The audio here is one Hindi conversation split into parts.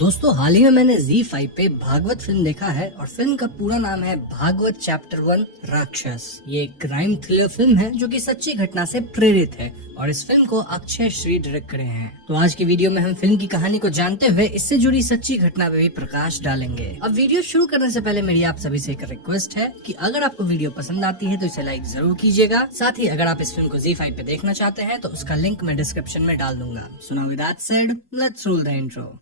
दोस्तों हाल ही में मैंने ZEE5 पे भागवत फिल्म देखा है और फिल्म का पूरा नाम है भागवत चैप्टर 1 राक्षस। ये एक क्राइम थ्रिलर फिल्म है जो कि सच्ची घटना से प्रेरित है और इस फिल्म को अक्षय श्री डायरेक्ट करे हैं। तो आज की वीडियो में हम फिल्म की कहानी को जानते हुए इससे जुड़ी सच्ची घटना पे भी प्रकाश डालेंगे। अब वीडियो शुरू करने से पहले मेरी आप सभी से एक रिक्वेस्ट है कि अगर आपको वीडियो पसंद आती है तो इसे लाइक जरूर कीजिएगा। साथ ही अगर आप इस फिल्म को ZEE5 पे देखना चाहते हैं तो उसका लिंक मैं डिस्क्रिप्शन में डाल दूंगा। So now with that said, let's roll the intro.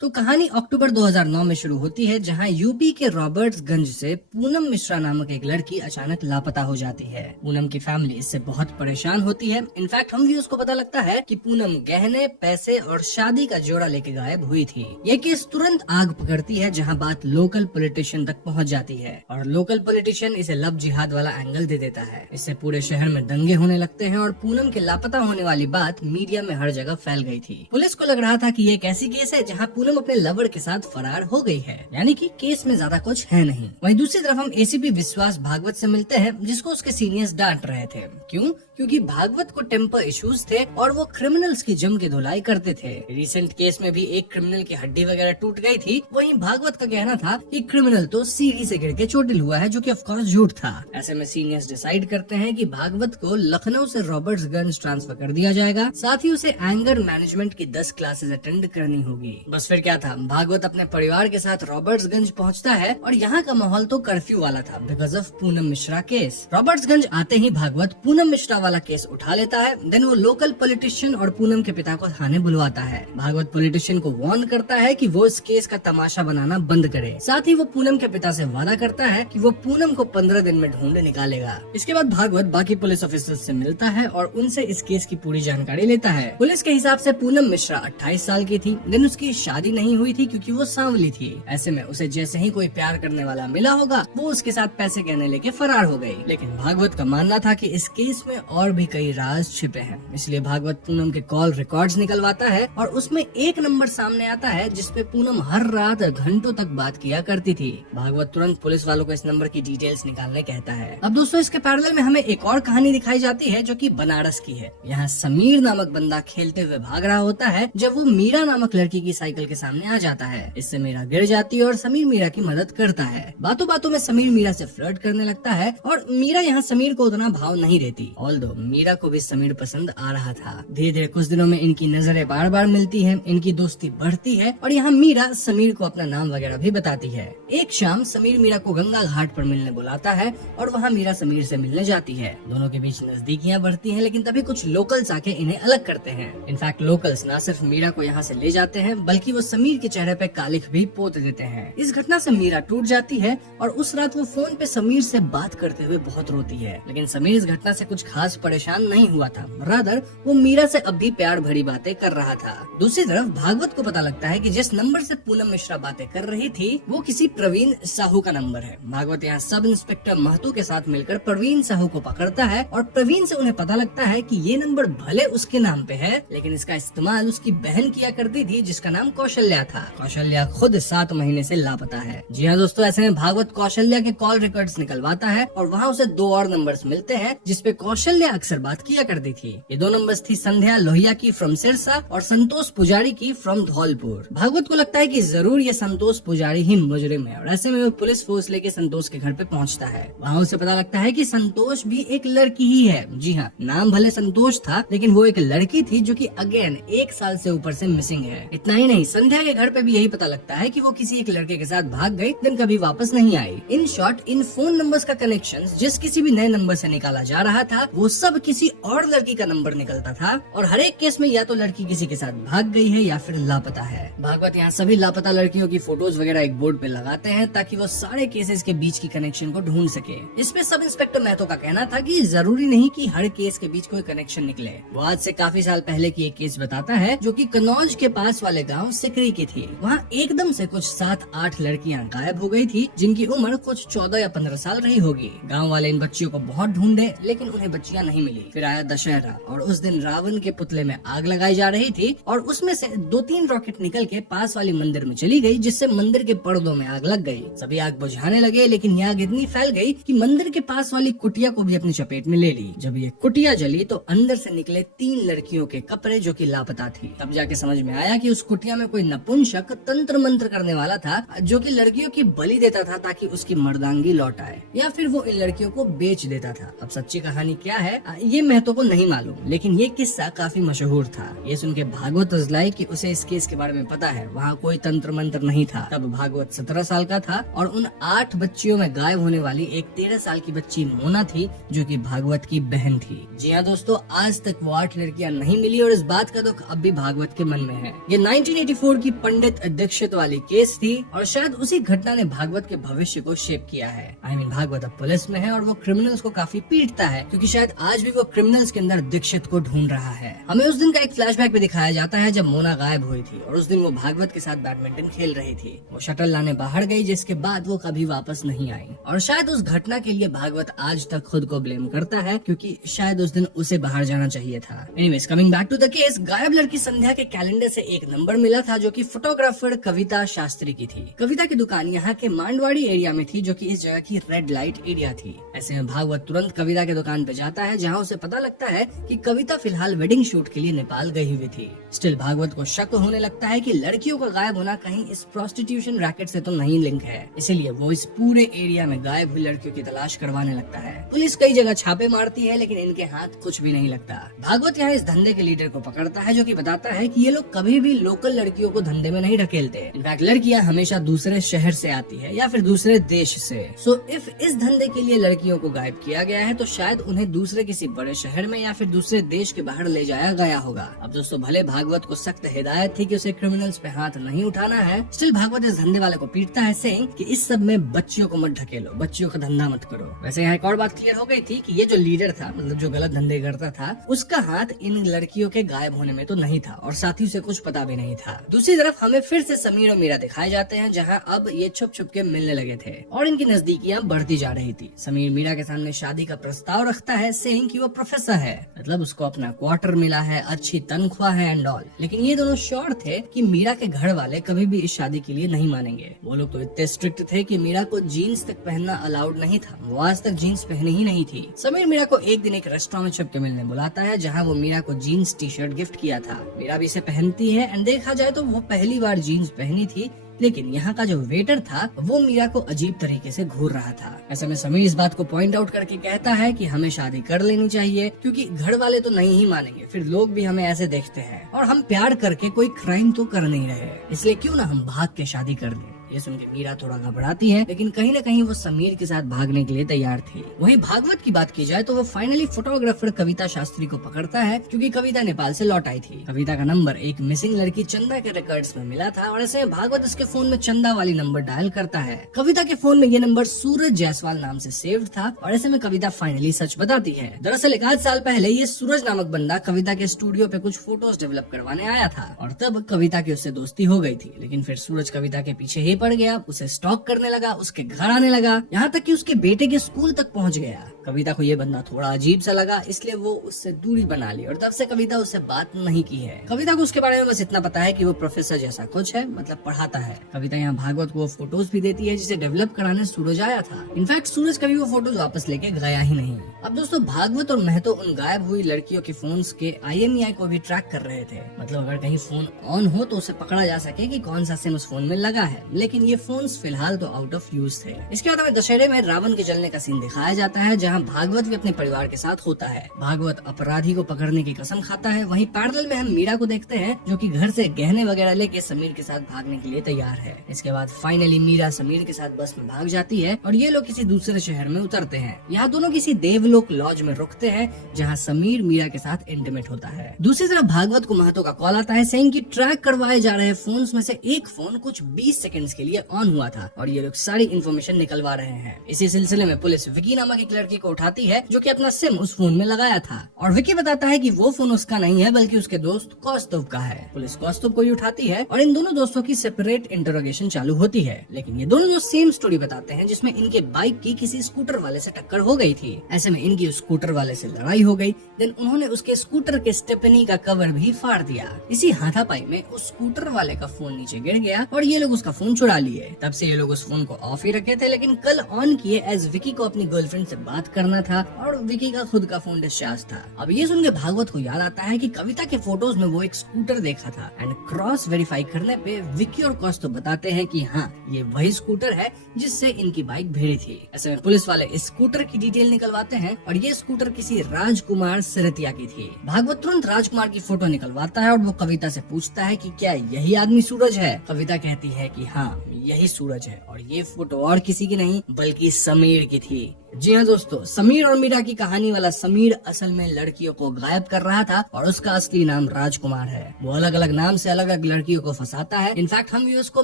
तो कहानी अक्टूबर 2009 में शुरू होती है, जहां यूपी के रॉबर्ट्सगंज से पूनम मिश्रा नामक एक लड़की अचानक लापता हो जाती है। पूनम की फैमिली इससे बहुत परेशान होती है। इनफैक्ट हम व्यूअर्स को पता लगता है कि पूनम गहने, पैसे और शादी का जोड़ा लेके गायब हुई थी। ये केस तुरंत आग पकड़ती है, जहां बात लोकल पॉलिटिशियन तक पहुंच जाती है और लोकल पॉलिटिशियन इसे लव जिहाद वाला एंगल दे देता है। इससे पूरे शहर में दंगे होने लगते हैं और पूनम के लापता होने वाली बात मीडिया में हर जगह फैल गई थी। पुलिस को लग रहा था कि ये एक ऐसी केस है जहां पूनम अपने लवर के साथ फरार हो गई है, यानी कि केस में ज्यादा कुछ है नहीं। वहीं दूसरी तरफ हम ACP विश्वास भागवत से मिलते हैं, जिसको उसके सीनियर्स डांट रहे थे। क्यों? क्योंकि भागवत को टेम्पर इश्यूज थे और वो क्रिमिनल्स की जम के धुलाई करते थे। रिसेंट केस में भी एक क्रिमिनल की हड्डी वगैरह टूट गई थी। वहीं भागवत का कहना था कि क्रिमिनल तो सीढ़ी से गिर के चोटिल हुआ है, जो कि ऑफ कोर्स झूठ था। ऐसे में सीनियर्स डिसाइड करते हैं कि भागवत को लखनऊ से रॉबर्ट्सगंज ट्रांसफर कर दिया जाएगा। साथ ही उसे एंगर मैनेजमेंट की 10 क्लासेस अटेंड करनी होगी। बस फिर क्या था, भागवत अपने परिवार के साथ रॉबर्ट्सगंज पहुंचता है और यहाँ का माहौल तो कर्फ्यू वाला था because of Poonam Mishra case. Robertsganj आते ही भागवत पूनम मिश्रा वाला केस उठा लेता है। देन वो लोकल पॉलिटिशियन और पूनम के पिता को थाने बुलवाता है। भागवत पॉलिटिशियन को वार्न करता है कि वो इस केस का तमाशा बनाना बंद करे। साथ ही वो पूनम के पिता से वादा करता है कि वो पूनम को 15 दिन में ढूंढ निकालेगा। इसके बाद भागवत बाकी पुलिस ऑफिसर्स से मिलता है और उनसे इस केस की पूरी जानकारी लेता है। पुलिस के हिसाब से पूनम मिश्रा 28 साल की थी। देन उसकी शादी नहीं हुई थी क्योंकि वो सांवली थी। ऐसे में उसे जैसे ही कोई प्यार करने वाला मिला होगा वो उसके साथ पैसे गहने लेके फरार हो गई। लेकिन भागवत का मानना था कि इस केस में और भी कई राज छिपे हैं। इसलिए भागवत पूनम के कॉल रिकॉर्ड्स निकलवाता है और उसमें एक नंबर सामने आता है जिसपे पूनम हर रात घंटों तक बात किया करती थी। भागवत तुरंत पुलिस वालों को इस नंबर की डिटेल्स निकालने कहता है। अब दोस्तों इसके पैरेलल में हमें एक और कहानी दिखाई जाती है जो कि बनारस की है। यहाँ समीर नामक बंदा खेलते हुए भाग रहा होता है जब वो मीरा नामक लड़की की साइकिल के सामने आ जाता है। इससे मीरा गिर जाती है और समीर मीरा की मदद करता है। बातों बातों में समीर मीरा से फ्लर्ट करने लगता है और मीरा यहाँ समीर को उतना भाव नहीं देती। ऑल्दो मीरा को भी समीर पसंद आ रहा था। धीरे धीरे कुछ दिनों में इनकी नजरें बार बार मिलती हैं, इनकी दोस्ती बढ़ती है और यहाँ मीरा समीर को अपना नाम वगैरह भी बताती है। एक शाम समीर मीरा को गंगा घाट पर मिलने बुलाता है और वहाँ मीरा समीर से मिलने जाती है। दोनों के बीच नजदीकियाँ बढ़ती हैं, लेकिन तभी कुछ लोकल्स आके इन्हें अलग करते हैं। इनफैक्ट लोकल्स न सिर्फ मीरा को यहाँ से ले जाते हैं बल्कि वो समीर के चेहरे पे कालिख भी पोत देते हैं। इस घटना से मीरा टूट जाती है और उस रात वो फोन पे समीर से बात करते हुए बहुत रोती है। लेकिन समीर इस घटना से कुछ खास परेशान नहीं हुआ था, रादर वो मीरा से अब भी प्यार भरी बातें कर रहा था। दूसरी तरफ भागवत को पता लगता है कि जिस नंबर से पूनम मिश्रा बातें कर रही थी वो किसी प्रवीण साहू का नंबर है। भागवत यहाँ सब इंस्पेक्टर महतो के साथ मिलकर प्रवीण साहू को पकड़ता है और प्रवीण से उन्हें पता लगता है कि ये नंबर भले उसके नाम पे है लेकिन इसका इस्तेमाल उसकी बहन किया करती थी जिसका नाम कौशल्या था। कौशल्या खुद 7 महीने से लापता है। जी हाँ दोस्तों, ऐसे में भागवत कौशल्या के कॉल रिकॉर्ड्स निकलवाता है और वहाँ उसे 2 और नंबर्स मिलते हैं जिसपे कौशल्या अक्सर बात किया करती थी। ये 2 नंबर्स थी संध्या लोहिया की फ्रॉम सिरसा और संतोष पुजारी की फ्रॉम धौलपुर। भागवत को लगता है कि जरूर ये संतोष पुजारी ही मुजरिम है और ऐसे में वो पुलिस फोर्स लेके संतोष के घर पे पहुंचता है। वहाँ उसे पता लगता है कि संतोष भी एक लड़की ही है। जी हाँ, नाम भले संतोष था लेकिन वो एक लड़की थी जो कि अगेन 1 साल से ऊपर से मिसिंग है। इतना ही नहीं, संध्या के घर पे भी यही पता लगता है कि वो किसी एक लड़के के साथ भाग गई, दिन कभी वापस नहीं आई। इन शॉर्ट, इन फोन नंबर्स का कनेक्शन जिस किसी भी नए नंबर से निकाला जा रहा था वो सब किसी और लड़की का नंबर निकलता था और हर एक केस में या तो लड़की किसी के साथ भाग गई है या फिर लापता है। भागवत यहाँ सभी लापता लड़कियों की फोटोज वगैरह एक बोर्ड पे लगाते हैं ताकि वो सारे केसेस के बीच की कनेक्शन को ढूंढ सके। इसमें सब इंस्पेक्टर महतो का कहना था कि जरूरी नहीं कि हर केस के बीच कोई कनेक्शन निकले। वो आज से काफी साल पहले की एक केस बताता है जो कि कन्नौज के पास वाले गांव बेकरी की थी। वहाँ एकदम से कुछ 7-8 लड़कियाँ गायब हो गई थी, जिनकी उम्र कुछ 14 या 15 साल रही होगी। गाँव वाले इन बच्चियों को बहुत ढूंढे, लेकिन उन्हें बच्चियाँ नहीं मिली। फिर आया दशहरा और उस दिन रावण के पुतले में आग लगाई जा रही थी और उसमें से 2-3 रॉकेट निकल के पास वाली मंदिर में चली गई, जिससे मंदिर के पर्दों में आग लग गई। सभी आग बुझाने लगे, लेकिन यह आग इतनी फैल गई कि मंदिर के पास वाली कुटिया को भी अपनी चपेट में ले ली। जब ये कुटिया जली तो अंदर से निकले 3 लड़कियों के कपड़े जो कि लापता थी। तब जाके समझ में आया कि उस कुटिया में कोई नपुंसक तंत्र मंत्र करने वाला था, जो कि लड़कियों की बलि देता था ताकि उसकी मर्दांगी लौट आए, या फिर वो इन लड़कियों को बेच देता था। अब सच्ची कहानी क्या है ये महतो को नहीं मालूम, लेकिन ये किस्सा काफी मशहूर था। ये सुन के भागवत उजलाई कि उसे इस केस के बारे में पता है। वहाँ कोई तंत्र मंत्र नहीं था। तब भागवत 17 साल का था और उन 8 बच्चियों में गायब होने वाली एक 13 साल की बच्ची मोना थी, जो कि भागवत की बहन थी। जी हाँ दोस्तों, आज तक वो 8 लड़कियां नहीं मिली और इस बात का दुख अब भी भागवत के मन में है। ये 1984 की पंडित दीक्षित वाली केस थी और शायद उसी घटना ने भागवत के भविष्य को शेप किया है। भागवत अब पुलिस में है और वो क्रिमिनल्स को काफी पीटता है, क्योंकि शायद आज भी वो क्रिमिनल्स के अंदर दीक्षित को ढूंढ रहा है। हमें उस दिन का एक फ्लैशबैक भी दिखाया जाता है जब मोना गायब हुई थी और उस दिन वो भागवत के साथ बैडमिंटन खेल रही थी। वो शटल लाने बाहर गई, जिसके बाद वो कभी वापस नहीं आई और शायद उस घटना के लिए भागवत आज तक खुद को ब्लेम करता है, क्योंकि शायद उस दिन उसे बाहर जाना चाहिए था। Anyways, coming back to the case, गायब लड़की संध्या के कैलेंडर से एक नंबर मिला था, जो कि फोटोग्राफर कविता शास्त्री की थी। कविता की दुकान यहाँ के मांडवाड़ी एरिया में थी, जो कि इस जगह की रेड लाइट एरिया थी। ऐसे में भागवत तुरंत कविता के दुकान पे जाता है, जहाँ उसे पता लगता है कि कविता फिलहाल वेडिंग शूट के लिए नेपाल गई हुई थी। स्टिल भागवत को शक होने लगता है कि लड़कियों का गायब होना कहीं इस प्रोस्टिट्यूशन रैकेट से तो नहीं लिंक है, इसीलिए वो इस पूरे एरिया में गायब हुई लड़कियों की तलाश करवाने लगता है। पुलिस कई जगह छापे मारती है, लेकिन इनके हाथ कुछ भी नहीं लगता। भागवत यहाँ इस धंधे के लीडर को पकड़ता है, जो कि बताता है कि ये लोग कभी भी लोकल लड़कियों को धंधे में नहीं ढकेलते। इनफैक्ट लड़कियां हमेशा दूसरे शहर से आती है या फिर दूसरे देश से। सो इफ इस धंधे के लिए लड़कियों को गायब किया गया है, तो शायद उन्हें दूसरे किसी बड़े शहर में या फिर दूसरे देश के बाहर ले जाया गया होगा। अब दोस्तों, भले भागवत को सख्त हिदायत थी कि उसे क्रिमिनल्स पे हाथ नहीं उठाना है, स्टिल भागवत इस धंधे वाले को पीटता है, सेइंग कि इस सब में बच्चियों को मत ढकेलो, बच्चियों का धंधा मत करो। वैसे यहाँ एक और बात क्लियर हो गई थी कि ये जो लीडर था, मतलब जो गलत धंधे करता था, उसका हाथ इन लड़कियों के गायब होने में तो नहीं था और साथ ही उसे कुछ पता भी नहीं था। दूसरी तरफ हमें फिर से समीर और मीरा दिखाए जाते हैं, जहाँ अब ये छुप छुप के मिलने लगे थे और इनकी नजदीकियां बढ़ती जा रही थी। समीर मीरा के सामने शादी का प्रस्ताव रखता है, सेइंग कि वो प्रोफेसर है, मतलब उसको अपना क्वार्टर मिला है, अच्छी तनख्वाह है एंड ऑल। लेकिन ये दोनों श्योर थे कि मीरा के घर वाले कभी भी इस शादी के लिए नहीं मानेंगे। वो लोग तो इतने स्ट्रिक्ट थे कि मीरा को जीन्स तक पहनना अलाउड नहीं था। वो आज तक जीन्स पहनी ही नहीं थी। समीर मीरा को एक दिन एक रेस्टोरेंट में छुप के मिलने बुलाता है, जहाँ वो मीरा को जीन्स टी शर्ट गिफ्ट किया था। मीरा भी इसे पहनती है एंड देखा जाए तो वो पहली बार जीन्स पहनी थी, लेकिन यहाँ का जो वेटर था वो मीरा को अजीब तरीके से घूर रहा था। ऐसे में समीर इस बात को पॉइंट आउट करके कहता है कि हमें शादी कर लेनी चाहिए, क्योंकि घर वाले तो नहीं ही मानेंगे, फिर लोग भी हमें ऐसे देखते हैं और हम प्यार करके कोई क्राइम तो कर नहीं रहे, इसलिए क्यों ना हम भाग के शादी कर दें। ये सुन के मीरा थोड़ा घबराती है, लेकिन कहीं न कहीं वो समीर के साथ भागने के लिए तैयार थी। वहीं भागवत की बात की जाए तो वो फाइनली फोटोग्राफर कविता शास्त्री को पकड़ता है, क्योंकि कविता नेपाल से लौट आई थी। कविता का नंबर एक मिसिंग लड़की चंदा के रिकॉर्ड्स में मिला था और ऐसे भागवत उसके फोन में चंदा वाली नंबर डायल करता है। कविता के फोन में ये नंबर सूरज जायसवाल नाम से सेव्ड था और ऐसे में कविता फाइनली सच बताती है। दरअसल 1 साल पहले ये सूरज नामक बंदा कविता के स्टूडियो पे कुछ फोटोज डेवलप करवाने आया था और तब कविता की उससे दोस्ती हो गई थी। लेकिन फिर सूरज कविता के पीछे ही पड़ गया, उसे स्टॉक करने लगा, उसके घर आने लगा, यहाँ तक कि उसके बेटे के स्कूल तक पहुँच गया। कविता को ये बंदा थोड़ा अजीब सा लगा, इसलिए वो उससे दूरी बना ली और तब से कविता उससे बात नहीं की है। कविता को उसके बारे में बस इतना पता है कि वो प्रोफेसर जैसा कुछ है, मतलब पढ़ाता है। कविता यहाँ भागवत को वो फोटोज भी देती है जिसे डेवलप कराने सूरज आया था। इनफैक्ट सूरज कभी वो फोटोज वापस लेके गया ही नहीं। अब दोस्तों, भागवत और महतो उन गायब हुई लड़कियों के फोन्स के IMEI को भी ट्रैक कर रहे थे, मतलब अगर कहीं फोन ऑन हो तो उसे पकड़ा जा सके कि कौन सा सिम उस फोन में लगा है। लेकिन ये फोन्स फिलहाल तो आउट ऑफ यूज थे। इसके बाद हमें दशहरे में रावण के जलने का सीन दिखाया जाता है, जहाँ भागवत भी अपने परिवार के साथ होता है। भागवत अपराधी को पकड़ने की कसम खाता है। वहीं पैरेलल में हम मीरा को देखते हैं, जो कि घर से गहने वगैरह लेके समीर के साथ भागने के लिए तैयार है। इसके बाद फाइनली मीरा समीर के साथ बस में भाग जाती है और ये लोग किसी दूसरे शहर में उतरते हैं। यहाँ दोनों किसी देवलोक लॉज में रुकते हैं, जहाँ समीर मीरा के साथ इंटीमेट होता है। दूसरी तरफ भागवत को महतो का कॉल आता है, सेइंग कि ट्रैक करवाए जा रहे फोन्स में से एक फोन कुछ 20 सेकंड्स के लिए ऑन हुआ था और ये लोग सारी इन्फॉर्मेशन निकलवा रहे हैं। इसी सिलसिले में पुलिस विकी नामक एक लड़की को उठाती है जो कि अपना सिम उस फोन में लगाया था, और विकी बताता है कि वो फोन उसका नहीं है बल्कि उसके दोस्त कौस्तुभ का है। पुलिस कौस्तुभ को ही उठाती है और इन दोनों दोस्तों की सेपरेट इंटरोगेशन चालू होती है, लेकिन ये दोनों दोस्त सेम स्टोरी बताते हैं जिसमें इनके बाइक की किसी स्कूटर वाले से टक्कर हो गई थी। ऐसे में इनकी उस स्कूटर वाले से लड़ाई हो गई। देन उन्होंने उसके स्कूटर के स्टेपनी का कवर भी फाड़ दिया। इसी हाथापाई में उस स्कूटर वाले का फोन नीचे गिर गया और ये लोग उसका फोन चुरा लिए। तब से ये लोग उस फोन को ऑफ ही रखे थे, लेकिन कल ऑन किए एज विकी को अपनी गर्लफ्रेंड से बात करना था और विकी का खुद का फोन डिस्चार्ज था। अब ये सुन के भागवत को याद आता है कि कविता के फोटोज में वो एक स्कूटर देखा था, एंड क्रॉस वेरीफाई करने पे विकी और कौस्तुभ बताते हैं कि हाँ, ये वही स्कूटर है जिससे इनकी बाइक भिड़ी थी। ऐसे में पुलिस वाले इस स्कूटर की डिटेल निकलवाते हैं और ये स्कूटर किसी राजकुमार सिरतिया की थी। भागवत तुरंत राजकुमार की फोटो निकलवाता है और वो कविता से पूछता है कि क्या यही आदमी सूरज है। कविता कहती है कि हाँ, यही सूरज है और ये फोटो और किसी की नहीं बल्कि समीर की थी। जी हाँ दोस्तों, समीर और मीरा की कहानी वाला समीर असल में लड़कियों को गायब कर रहा था और उसका असली नाम राजकुमार है। वो अलग अलग नाम से अलग अलग लड़कियों को फंसाता है। इनफैक्ट हम व्यूअर्स को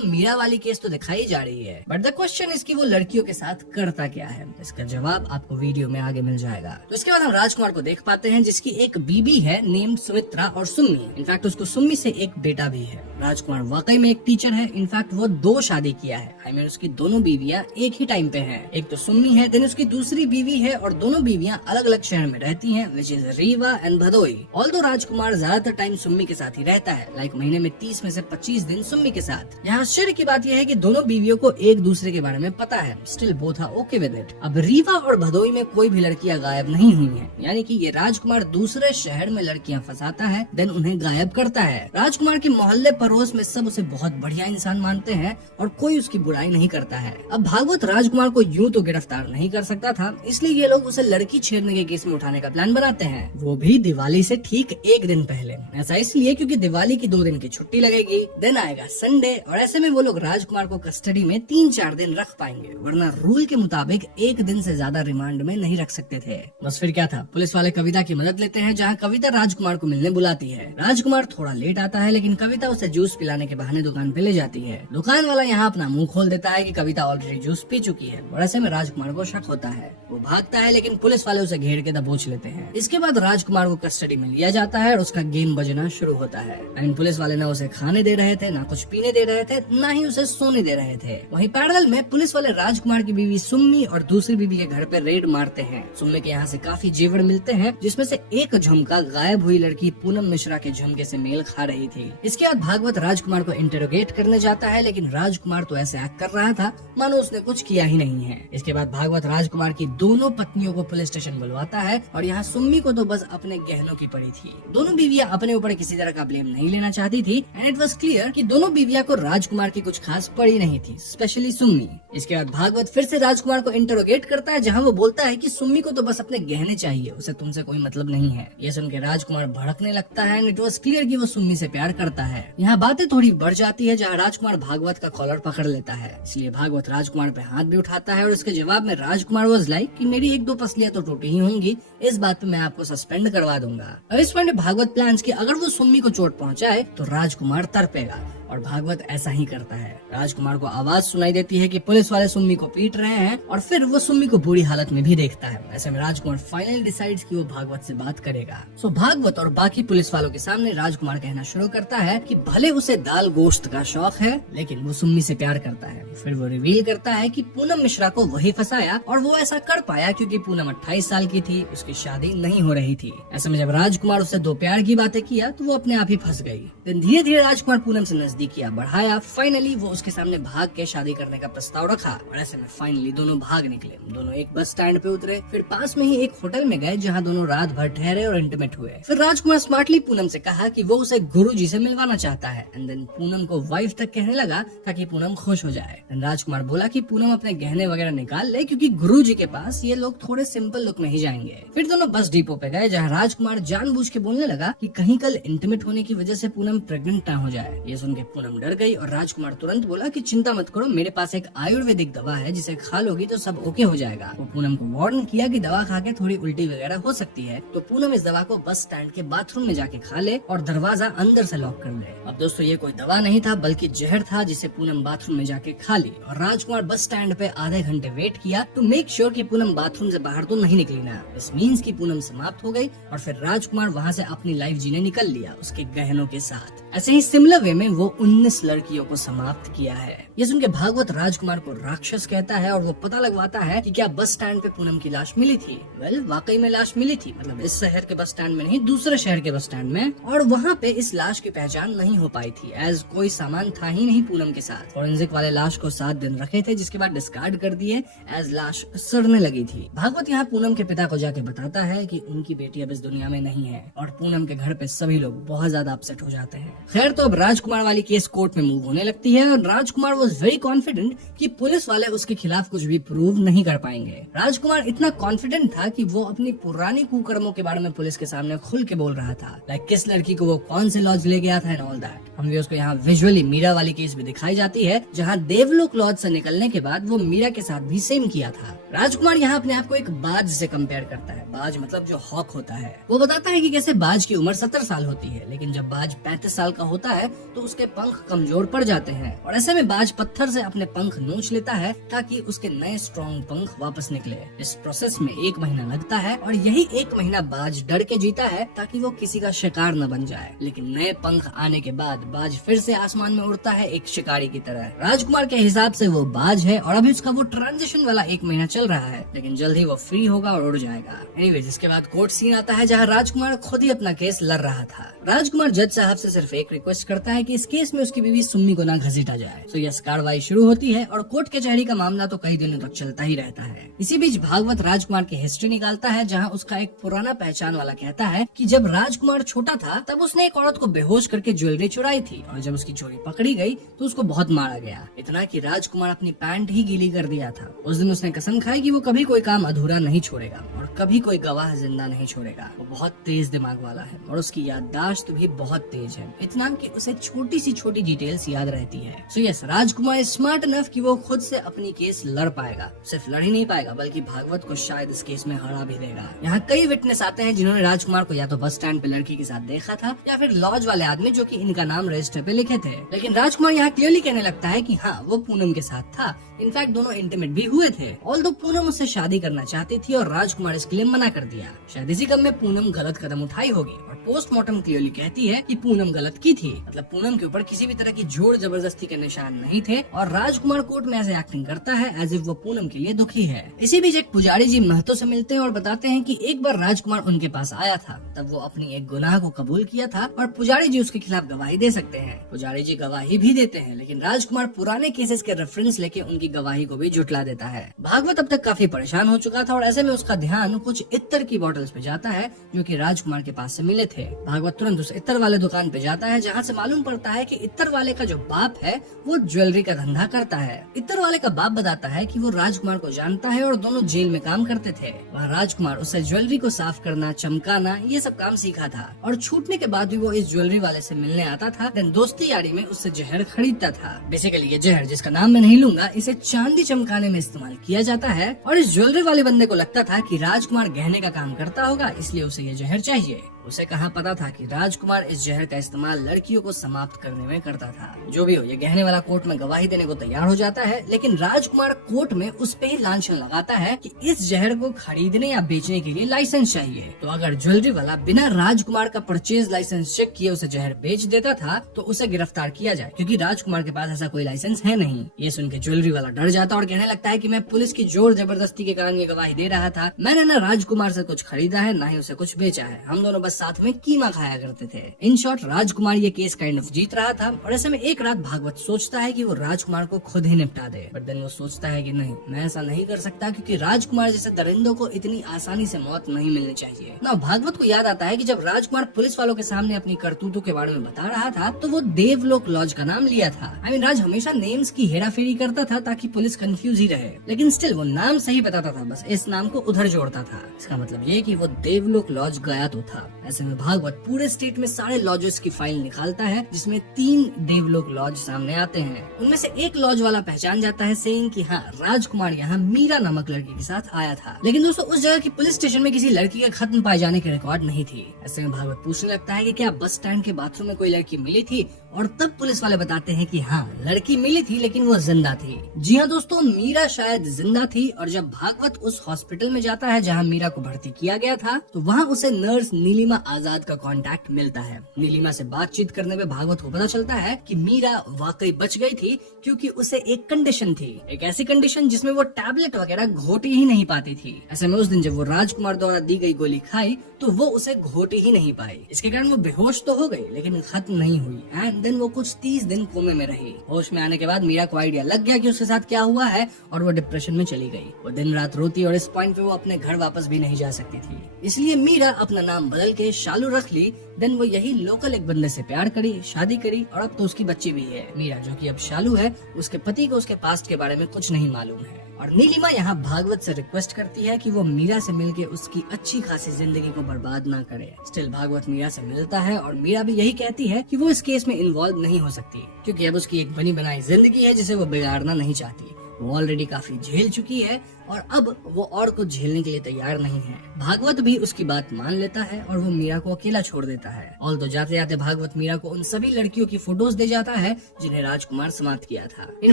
मीरा वाली केस तो दिखाई जा रही है, बट द क्वेश्चन इज कि वो लड़कियों के साथ करता क्या है। इसका जवाब आपको वीडियो में आगे मिल जाएगा। तो इसके बाद हम राजकुमार को देख पाते हैं जिसकी एक बीबी है नेम्ड सुमित्रा और सुम्मी। इनफैक्ट उसको सुम्मी से एक बेटा भी है। राजकुमार वाकई में एक टीचर है। इनफैक्ट वो 2 शादी किया है। आई मीन उसकी दोनों बीवियां एक ही टाइम पे हैं। एक तो सुम्मी है, देन उसकी दूसरी बीवी है और दोनों बीवियां अलग अलग शहर में रहती हैं, which is Rewa and Bhadohi. Although Rajkumar ज्यादातर टाइम सुम्मी के साथ ही रहता है, लाइक महीने में 30 में से 25 दिन सुम्मी के साथ। यहाँ आश्चर्य की बात यह है कि दोनों बीवियों को एक दूसरे के बारे में पता है। Still both are okay with it. अब रीवा और भदोई में कोई भी लड़कियां गायब नहीं हुई है, यानी कि ये राजकुमार दूसरे शहर में लड़कियां फंसाता है, देन उन्हें गायब करता है। राजकुमार के मोहल्ले पड़ोस में सब उसे बहुत बढ़िया इंसान मानते हैं और कोई उसकी बुराई नहीं करता है। अब भागवत राजकुमार को यूं तो गिरफ्तार नहीं कर सकता था, इसलिए ये लोग उसे लड़की छेड़ने के केस में उठाने का प्लान बनाते हैं, वो भी दिवाली से ठीक एक दिन पहले। ऐसा इसलिए क्योंकि दिवाली की 2 दिन की छुट्टी लगेगी, दिन आएगा संडे, और ऐसे में वो लोग राजकुमार को कस्टडी में 3-4 दिन रख पाएंगे, वरना रूल के मुताबिक 1 दिन से ज्यादा रिमांड में नहीं रख सकते थे। बस फिर क्या था, पुलिस वाले कविता की मदद लेते हैं, जहाँ कविता राजकुमार को मिलने बुलाती है। राजकुमार थोड़ा लेट आता है, लेकिन कविता उसे जूस पिलाने के बहाने दुकान पे ले जाती है। दुकान वाला यहाँ अपना मुंह खोल देता है कि कविता ऑलरेडी जूस पी चुकी है, और ऐसे में राजकुमार को शक होता है। वो भागता है, लेकिन पुलिस वाले उसे घेर के दबोच लेते हैं। इसके बाद राजकुमार को कस्टडी में लिया जाता है और उसका गेम बजना शुरू होता है। लेकिन पुलिस वाले ना उसे खाने दे रहे थे, ना कुछ पीने दे रहे थे, ना ही उसे सोने दे रहे थे। वहीं पैरेलल में पुलिस वाले राजकुमार की बीवी सुम्मी और दूसरी बीवी के घर पे रेड मारते हैं। सुम्मी के यहाँ से काफी जेवर मिलते हैं, जिसमें से एक झुमका गायब हुई लड़की पूनम मिश्रा के झुमके से मेल खा रही थी। इसके बाद भागवत राजकुमार को इंटरोगेट करने जाता है, लेकिन राजकुमार तो ऐसे एक्ट कर रहा था मानो उसने कुछ किया ही नहीं है। इसके बाद भागवत राजकुमार की दोनों पत्नियों को पुलिस स्टेशन बुलवाता है, और यहाँ सुम्मी को तो बस अपने गहनों की पड़ी थी। दोनों बीवियां अपने ऊपर किसी तरह का ब्लेम नहीं लेना चाहती थी, एंड इट वाज क्लियर कि दोनों बीवियां को राजकुमार की कुछ खास पड़ी नहीं थी, स्पेशली सुम्मी। इसके बाद भागवत फिर से राजकुमार को इंटरोगेट करता है, जहाँ वो बोलता है कि सुम्मी को तो बस अपने गहने चाहिए, उसे तुमसे कोई मतलब नहीं है। ये सुन के राजकुमार भड़कने लगता है, एंड इट वाज क्लियर कि वो सुम्मी से प्यार करता है। यहाँ बातें थोड़ी बढ़ जाती है, जहाँ राजकुमार भागवत का कॉलर पकड़ लेता है, इसलिए भागवत राजकुमार पे हाथ भी उठाता है, और उसके जवाब में राजकुमार वाज लाइक कि मेरी 1-2 पसलियां तो टूटी ही होंगी, इस बात पे मैं आपको सस्पेंड करवा दूंगा। और इस पॉइंट भागवत प्लान्स कि अगर वो सुम्मी को चोट पहुंचाए तो राजकुमार तड़पेगा, और भागवत ऐसा ही करता है। राजकुमार को आवाज सुनाई देती है कि पुलिस वाले सुम्मी को पीट रहे हैं, और फिर वो सुम्मी को बुरी हालत में भी देखता है। ऐसे में राजकुमार फाइनली डिसाइड्स कि वो भागवत से बात करेगा। सो भागवत और बाकी पुलिस वालों के सामने राजकुमार कहना शुरू करता है कि भले उसे दाल गोश्त का शौक है, लेकिन वो सुम्मी से प्यार करता है। फिर वो रिवील करता है कि पूनम मिश्रा को वही फंसाया, और वो ऐसा कर पाया क्योंकि पूनम 28 साल की थी, उसकी शादी नहीं हो रही थी। ऐसे में जब राजकुमार उससे 2 प्यार की बातें किया तो वो अपने आप ही फंस गई। धीरे धीरे राजकुमार पूनम से नजदीकियां बढ़ाया। फाइनली वो उसके सामने भाग के शादी करने का प्रस्ताव रखा, और ऐसे में फाइनली दोनों भाग निकले। दोनों एक बस स्टैंड पे उतरे, फिर पास में ही एक होटल में गए, जहाँ दोनों रात भर ठहरे और इंटीमेट हुए। फिर राजकुमार स्मार्टली पूनम से कहा कि वो उसे गुरुजी से मिलवाना चाहता है, एंड देन पूनम को वाइफ तक कहने लगा ताकि पूनम खुश हो जाए। राजकुमार बोला कि पूनम अपने गहने वगैरह निकाल ले, क्योंकि गुरुजी के पास ये लोग थोड़े सिंपल लुक में ही जाएंगे। फिर दोनों बस डिपो पे गए, जहाँ राजकुमार जानबूझ के बोलने लगा कि कहीं कल इंटीमेट होने की वजह से पूनम प्रेग्नेंट ना हो जाए। ये सुन के पूनम डर गई, और राजकुमार तुरंत बोला कि चिंता मत करो, मेरे पास एक आयुर्वेदिक दवा है जिसे खा लोगी तो सब ओके हो जाएगा। वो पूनम को वार्न किया कि दवा खा के थोड़ी उल्टी वगैरह हो सकती है, तो पूनम इस दवा को बस स्टैंड के बाथरूम में जाके खा ले और दरवाजा अंदर से लॉक कर ले। अब दोस्तों ये कोई दवा नहीं था बल्कि जहर था, जिसे पूनम बाथरूम में जाके खा ली। और राजकुमार बस स्टैंड पे आधे घंटे वेट किया टू मेक श्योर श्योर कि पूनम बाथरूम से बाहर तो नहीं निकली ना। इस मीन्स की पूनम समाप्त हो गई और फिर राजकुमार वहाँ से अपनी लाइफ जीने निकल लिया उसके गहनों के साथ। ऐसे ही सिमिलर वे में वो 19 लड़कियों को समाप्त किया है। ये सुन के भागवत राजकुमार को राक्षस कहता है और वो पता लगवाता है कि क्या बस स्टैंड पे पूनम की लाश मिली थी। वाकई में लाश मिली थी, मतलब इस शहर के बस स्टैंड में नहीं, दूसरे शहर के बस स्टैंड में। और वहाँ पे इस लाश की पहचान नहीं हो पाई थी, एज कोई सामान था ही नहीं पूनम के साथ। फॉरेंसिक वाले लाश को 7 दिन रखे थे, जिसके बाद डिस्कार्ड कर दिए एज लाश सड़ने लगी थी। भागवत यहाँ पूनम के पिता को जाके बताता है कि उनकी बेटी अब इस दुनिया में नहीं है और पूनम के घर पे सभी लोग बहुत ज्यादा अपसेट हो जाते हैं। खैर, तो अब राजकुमार वाली केस कोर्ट में मूव होने लगती है और राजकुमार वॉज वेरी कॉन्फिडेंट कि पुलिस वाले उसके खिलाफ कुछ भी प्रूव नहीं कर पाएंगे। राजकुमार इतना कॉन्फिडेंट था कि वो अपनी पुरानी कुकर्मों के बारे में पुलिस के सामने खुल के बोल रहा था, लाइक किस लड़की को वो कौन से लॉज ले गया था एंड ऑल दैट। हम भी उसको यहाँ विजुअली मीरा वाली केस भी दिखाई जाती है, जहाँ देवलोक लॉज से निकलने के बाद वो मीरा के साथ भी सेम किया था। राजकुमार यहाँ अपने आप को एक बाज से कंपेयर करता है। बाज मतलब जो हॉक होता है। वो बताता है कि कैसे बाज की उम्र 70 साल होती है, लेकिन जब बाज 35 साल का होता है तो उसके पंख कमजोर पड़ जाते हैं और ऐसे में बाज पत्थर से अपने पंख नोच लेता है ताकि उसके नए स्ट्रॉन्ग पंख वापस निकले। इस प्रोसेस में 1 महीना लगता है और यही 1 महीना बाज डर के जीता है ताकि वो किसी का शिकार न बन जाए। लेकिन नए पंख आने के बाद बाज फिर से आसमान में उड़ता है एक शिकारी की तरह। राजकुमार के हिसाब से वो बाज है और अभी उसका वो ट्रांजिशन वाला 1 महीना चल रहा है, लेकिन जल्द ही वो फ्री होगा और उड़ जाएगा। एनीवेज, इसके बाद कोर्ट सीन आता है जहाँ राजकुमार खुद ही अपना केस लड़ रहा था। राजकुमार जज साहब से सिर्फ एक रिक्वेस्ट करता है कि इस केस में उसकी बीवी सुम्मी को ना घसीटा जाए। तो यस, कार्रवाई शुरू होती है और कोर्ट कचहरी का मामला तो कई दिनों तक चलता ही रहता है। इसी बीच भागवत राजकुमार की हिस्ट्री निकालता है, जहाँ उसका एक पुराना पहचान वाला कहता है कि जब राजकुमार छोटा था तब उसने एक औरत को बेहोश करके ज्वेलरी चुराई थी और जब उसकी चोरी पकड़ी गई तो उसको बहुत मारा गया, इतना कि राजकुमार अपनी पैंट ही गीली कर दिया था। उस दिन उसने कसम खाई कि वो कभी कोई काम अधूरा नहीं छोड़ेगा और कभी कोई गवाह जिंदा नहीं छोड़ेगा। वो बहुत तेज दिमाग वाला है और उसकी याददाश्त भी बहुत तेज है, इतना कि उसे छोटी सी छोटी डिटेल्स याद रहती है। सो यस, राजकुमार स्मार्ट इनफ कि वो खुद से अपनी केस लड़ पाएगा। सिर्फ लड़ ही नहीं पाएगा बल्कि भागवत को शायद इस केस में हरा भी देगा। यहाँ कई विटनेस आते हैं जिन्होंने राजकुमार को या तो बस स्टैंड पे लड़की के साथ देखा था या फिर लॉज वाले आदमी जो कि इनका नाम रजिस्टर पे लिखे थे। लेकिन राजकुमार यहाँ क्लियरली कहने लगता है कि हाँ, वो पूनम के साथ था। इनफैक्ट दोनों इंटीमेट भी हुए थे। ऑल्दो पूनम उससे शादी करना चाहती थी और राजकुमार इसके लिए मना कर दिया। शायद इसी क्रम में पूनम गलत कदम उठाई होगी और पोस्टमार्टम क्लियरली कहती है कि पूनम गलत की थी। मतलब पूनम के ऊपर किसी भी तरह की जोर जबरदस्ती के निशान नहीं थे और राजकुमार कोर्ट में ऐसे एक्टिंग करता है एज इफ वो पूनम के लिए दुखी है। इसी बीच एक पुजारी जी महतो से मिलते हैं और बताते हैं कि एक बार राजकुमार उनके पास आया था, तब वो अपनी एक गुनाह को कबूल किया था और पुजारी जी उसके खिलाफ गवाही दे सकते हैं। पुजारी जी गवाही भी देते हैं, लेकिन राजकुमार पुराने केसेस के रेफरेंस लेके उनकी गवाही को भी जुटला देता है। भागवत अब तक काफी परेशान हो चुका था और ऐसे में उसका ध्यान कुछ इत्तर की बोतल्स पे जाता है जो कि राजकुमार के पास से मिले थे। भागवत तुरंत उस इत्तर वाले दुकान पे जाता है जहाँ से मालूम पड़ता है कि इत्तर वाले का जो बाप है वो ज्वेलरी का धंधा करता है। इत्तर वाले का बाप बताता है कि वो राजकुमार को जानता है और दोनों जेल में काम करते थे। वहाँ राजकुमार उससे ज्वेलरी को साफ करना, चमकाना, ये सब काम सीखा था और छूटने के बाद भी वो इस ज्वेलरी वाले से मिलने आता था। देन दोस्ती यारी में उससे जहर खरीदता था। बेसिकली ये जहर, जिसका नाम मैं नहीं लूंगा, इसे चांदी चमकाने में इस्तेमाल किया जाता है और इस ज्वेलरी वाले बंदे को लगता था कि राजकुमार गहने का काम करता होगा, इसलिए उसे ये जहर चाहिए। उसे कहाँ पता था कि राजकुमार इस जहर का इस्तेमाल लड़कियों को समाप्त करने में करता था। जो भी हो, ये गहने वाला कोर्ट में गवाही देने को तैयार हो जाता है, लेकिन राजकुमार कोर्ट में उस पे ही लांछन लगाता है कि इस जहर को खरीदने या बेचने के लिए लाइसेंस चाहिए। तो अगर ज्वेलरी वाला बिना राजकुमार का परचेज लाइसेंस चेक किए उसे जहर बेच देता था तो उसे गिरफ्तार किया जाए, क्योंकि राजकुमार के पास ऐसा कोई लाइसेंस है नहीं। ये सुन के ज्वेलरी वाला डर जाता और कहने लगता है कि मैं पुलिस की जोर जबरदस्ती के कारण ये गवाही दे रहा था। मैंने न राजकुमार से कुछ खरीदा है, न ही उसे कुछ बेचा है। हम दोनों साथ में कीमा खाया करते थे। इन शॉर्ट, राजकुमार ये केस काइंड ऑफ जीत रहा था और ऐसे में एक रात भागवत सोचता है कि वो राजकुमार को खुद ही निपटा दे। बट देन वो सोचता है कि नहीं, मैं ऐसा नहीं कर सकता, क्योंकि राजकुमार जैसे दरिंदों को इतनी आसानी से मौत नहीं मिलनी चाहिए ना। भागवत को याद आता है कि जब राजकुमार पुलिस वालों के सामने अपनी करतूतों के बारे में बता रहा था तो वो देवलोक लॉज का नाम लिया था। आई मीन, राज हमेशा नेम्स की हेराफेरी करता था ताकि पुलिस कंफ्यूज ही रहे, लेकिन स्टिल वो नाम सही बताता था, बस इस नाम को उधर जोड़ता था। इसका मतलब ये कि वो देवलोक लॉज गया तो था। ऐसे में भागवत पूरे स्टेट में सारे लॉजेस की फाइल निकालता है, जिसमें 3 देवलोक लॉज सामने आते हैं। उनमें से एक लॉज वाला पहचान जाता है, सेइंग कि हाँ, राजकुमार यहाँ मीरा नामक लड़की के साथ आया था। लेकिन दोस्तों, उस जगह की पुलिस स्टेशन में किसी लड़की के खत्म पाए जाने के रिकॉर्ड नहीं थी। ऐसे में भागवत पूछने लगता है कि क्या बस स्टैंड के बाथरूम में कोई लड़की मिली थी और तब पुलिस वाले बताते हैं कि हाँ, लड़की मिली थी लेकिन वो जिंदा थी। जी हाँ दोस्तों, मीरा शायद जिंदा थी और जब भागवत उस हॉस्पिटल में जाता है जहाँ मीरा को भर्ती किया गया था तो वहाँ उसे नर्स नीलिमा आजाद का कांटेक्ट मिलता है। नीलिमा से बातचीत करने में भागवत को पता चलता है कि मीरा वाकई बच गई थी क्योंकि उसे एक कंडीशन थी, एक ऐसी कंडीशन जिसमें वो टैबलेट वगैरह घोट ही नहीं पाती थी। ऐसे में उस दिन जब वो राजकुमार द्वारा दी गई गोली खाई तो वो उसे घोट ही नहीं पाई। इसके कारण वो बेहोश तो हो गई लेकिन खत्म नहीं हुई एंड देन वो कुछ 30 दिन कोमे में रही। होश में आने के बाद मीरा को आइडिया लग गया कि उसके साथ क्या हुआ है और वो डिप्रेशन में चली गई। वो दिन रात रोती और इस पॉइंट पे वो अपने घर वापस भी नहीं जा सकती थी। इसलिए मीरा अपना नाम बदल के शालू रख ली। देन वो यही लोकल एक बंदे से प्यार करी, शादी करी और अब तो उसकी बच्ची भी है। मीरा जो कि अब शालू है, उसके पति को उसके पास्ट के बारे में कुछ नहीं मालूम है और नीलिमा यहाँ भागवत से रिक्वेस्ट करती है कि वो मीरा से मिलके उसकी अच्छी खासी जिंदगी को बर्बाद ना करे। स्टिल भागवत मीरा से मिलता है और मीरा भी यही कहती है कि वो इस केस में इन्वॉल्व नहीं हो सकती क्योंकि अब उसकी एक बनी बनाई जिंदगी है जिसे वो बिगाड़ना नहीं चाहती। वो ऑलरेडी काफी झेल चुकी है और अब वो और कुछ झेलने के लिए तैयार नहीं है। भागवत भी उसकी बात मान लेता है और वो मीरा को अकेला छोड़ देता है। ऑल तो जाते जाते भागवत मीरा को उन सभी लड़कियों की फोटोज दे जाता है जिन्हें राजकुमार समाप्त किया था। इन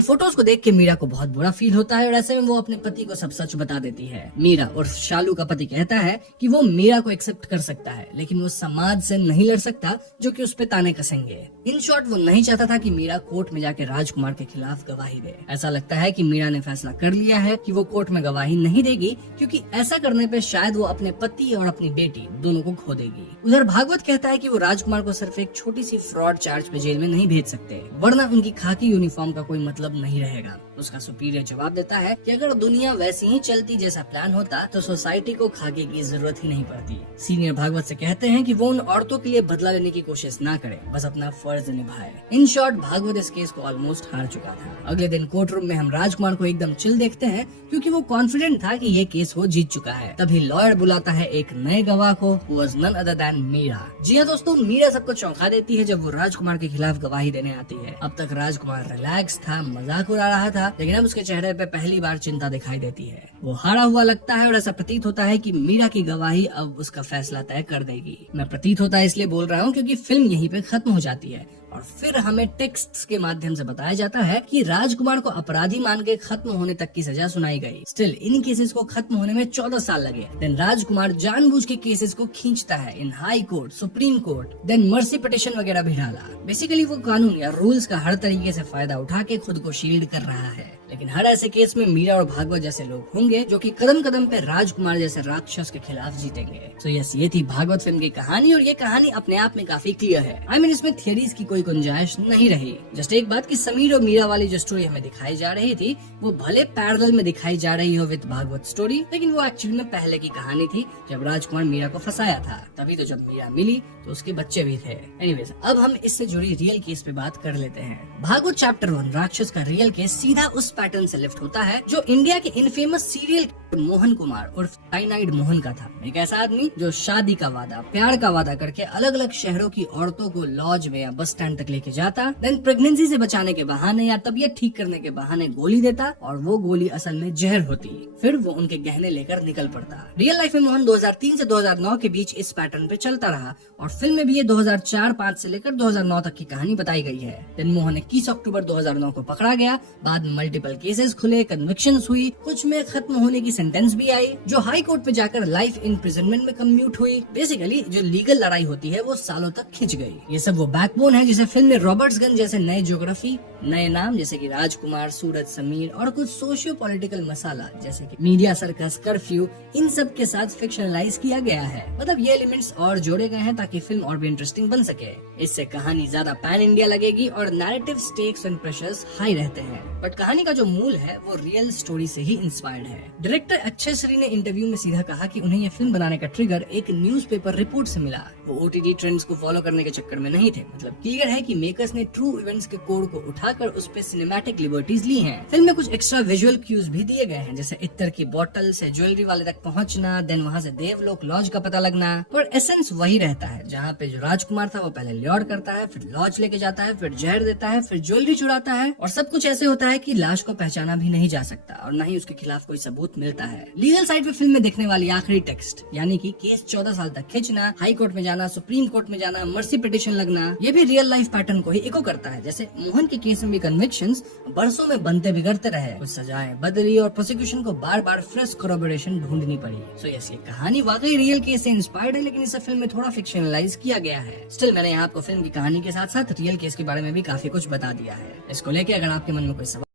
फोटोज को देख के मीरा को बहुत बुरा फील होता है और ऐसे में वो अपने पति को सब सच बता देती है। मीरा और शालू का पति कहता है कि वो मीरा को एक्सेप्ट कर सकता है लेकिन वो समाज से नहीं लड़ सकता जो कि उस पे ताने कसेंगे। इन शॉर्ट वो नहीं चाहता था कि मीरा कोर्ट में जाके राजकुमार के खिलाफ गवाही दे। ऐसा लगता है कि मीरा ने फैसला कर लिया है कि वो कोर्ट में गवाही नहीं देगी क्योंकि ऐसा करने पे शायद वो अपने पति और अपनी बेटी दोनों को खो देगी। उधर भागवत कहता है कि वो राजकुमार को सिर्फ एक छोटी सी फ्रॉड चार्ज पे जेल में नहीं भेज सकते वरना उनकी खाकी यूनिफॉर्म का कोई मतलब नहीं रहेगा। उसका सुपीरियर जवाब देता है कि अगर दुनिया वैसी ही चलती जैसा प्लान होता तो सोसाइटी को खाके की जरूरत ही नहीं पड़ती। सीनियर भागवत से कहते हैं कि वो उन औरतों के लिए बदला लेने की कोशिश ना करे, बस अपना फर्ज निभाए। इन शॉर्ट भागवत इस केस को ऑलमोस्ट हार चुका था। अगले दिन कोर्ट रूम में हम राजकुमार को एकदम चिल देखते हैं क्योंकि वो कॉन्फिडेंट था कि ये केस वो जीत चुका है। तभी लॉयर बुलाता है एक नए गवाह को, who was none other than Meera. जी हाँ दोस्तों, मीरा सबको चौंका देती है जब वो राजकुमार के खिलाफ गवाही देने आती है। अब तक राजकुमार रिलैक्स था, मजाक उड़ा रहा था, लेकिन अब उसके चेहरे पे पहली बार चिंता दिखाई देती है। वो हारा हुआ लगता है और ऐसा प्रतीत होता है कि मीरा की गवाही अब उसका फैसला तय कर देगी। मैं प्रतीत होता है इसलिए बोल रहा हूँ क्योंकि फिल्म यहीं पे खत्म हो जाती है और फिर हमें टेक्स्ट के माध्यम से बताया जाता है कि राजकुमार को अपराधी मान के खत्म होने तक की सजा सुनाई गई। स्टिल इन केसेस को खत्म होने में 14 साल लगे। देन राजकुमार जानबूझ के केसेस को खींचता है in high court, supreme court, then mercy petition वगैरह भी डाला। बेसिकली वो कानून या रूल्स का हर तरीके से फायदा उठा के खुद को शील्ड कर रहा है। लेकिन हर ऐसे केस में मीरा और भागवत जैसे लोग होंगे जो कि कदम कदम पे राजकुमार जैसे राक्षस के खिलाफ जीतेंगे। तो यस, ये थी भागवत फिल्म की कहानी और ये कहानी अपने आप में काफी क्लियर है। I mean, इसमें थियरीज की कोई गुंजाइश नहीं रही। जस्ट एक बात कि समीर और मीरा वाली जो स्टोरी हमें दिखाई जा रही थी वो भले पैरेलल में दिखाई जा रही हो विद भागवत स्टोरी, लेकिन वो एक्चुअली में पहले की कहानी थी जब राजकुमार मीरा को फंसाया था। तभी तो जब मीरा मिली तो उसके बच्चे भी थे। एनीवेज, अब हम इससे जुड़ी रियल केस पे बात कर लेते हैं। भागवत चैप्टर 1 राक्षस का रियल केस सीधा उस पैटर्न से लिफ्ट होता है जो इंडिया के इनफेमस सीरियल मोहन कुमार और साइनाइड मोहन का था। एक ऐसा आदमी जो शादी का वादा, प्यार का वादा करके अलग अलग शहरों की औरतों को लॉज में या बस स्टैंड तक लेके जाता, देन प्रेगनेंसी से बचाने के बहाने या तबीयत ठीक करने के बहाने गोली देता और वो गोली असल में जहर होती। फिर वो उनके गहने लेकर निकल पड़ता। रियल लाइफ में मोहन 2003 से 2009 के बीच इस पैटर्न पे चलता रहा और फिल्म में भी ये 2004-05 से लेकर 2009 तक की कहानी बताई गई है। देन मोहन 21 अक्टूबर 2009 को पकड़ा गया। बाद में मल्टीपल केसेस खुले, कन्विक्शंस हुई, कुछ में खत्म होने की सेंटेंस भी आई जो हाई कोर्ट पे जाकर लाइफ इम्प्रिजनमेंट में कम्यूट हुई। बेसिकली जो लीगल लड़ाई होती है वो सालों तक खिंच गई। ये सब वो बैकबोन है जिसे फिल्म में रॉबर्ट्सगंज जैसे नए ज्योग्राफी, नए नाम जैसे कि राजकुमार, सूरज, समीर और कुछ सोशियो पॉलिटिकल मसाला जैसे कि मीडिया सर्कस, कर्फ्यू, इन सब के साथ फिक्शनलाइज किया गया है। मतलब ये एलिमेंट्स और जोड़े गए हैं ताकि फिल्म और भी इंटरेस्टिंग बन सके। इससे कहानी ज्यादा पैन इंडिया लगेगी और narrative stakes and pressures high रहते हैं। बट कहानी का जो मूल है वो रियल स्टोरी से ही इंस्पायर्ड है। डायरेक्टर अक्षय श्री ने इंटरव्यू में सीधा कहा कि उन्हें ये फिल्म बनाने का ट्रिगर एक न्यूज़पेपर रिपोर्ट से मिला। वो ओटीटी ट्रेंड्स को फॉलो करने के चक्कर में नहीं थे। मतलब क्लियर है कि मेकर्स ने ट्रू इवेंट्स के कोड को उठाकर उस पे सिनेमैटिक लिबर्टीज ली हैं। फिल्म में कुछ एक्स्ट्रा विजुअल क्यूज भी दिए गए हैं जैसे इत्तर की बोतल से ज्वेलरी वाले तक पहुंचना, देन वहां से देवलोक लॉज का पता लगना। पर एसेंस वही रहता है। जहाँ पे जो राजकुमार था वो पहले फ्लॉड करता है, फिर लॉज लेके जाता है, फिर जहर देता है, फिर ज्वेलरी चुराता है और सब कुछ ऐसे होता है कि लाश को पहचाना भी नहीं जा सकता और न ही उसके खिलाफ कोई सबूत मिलता है। लीगल साइड पे फिल्म में देखने वाली आखिरी टेक्स्ट यानी कि केस 14 साल तक खींचना, हाई कोर्ट में जाना, सुप्रीम कोर्ट में जाना, मर्सी पिटिशन लगना, ये भी रियल लाइफ पैटर्न को ही इको करता है। जैसे मोहन के केस में भी कन्विक्शंस बरसों में बनते बिगड़ते रहे, कुछ सजाएं बदली और प्रोसिक्यूशन को बार बार फ्रेश कोरोबोरेशन ढूंढनी पड़ी। सो यस, ये कहानी वाकई रियल केस से इंस्पायर्ड है, लेकिन इसे फिल्म में थोड़ा फिक्शनलाइज किया गया है। स्टिल मैंने यहाँ आपको फिल्म की कहानी के साथ साथ रियल केस के बारे में भी काफी कुछ बता दिया है। इसको लेके अगर आपके मन में कोई सवाल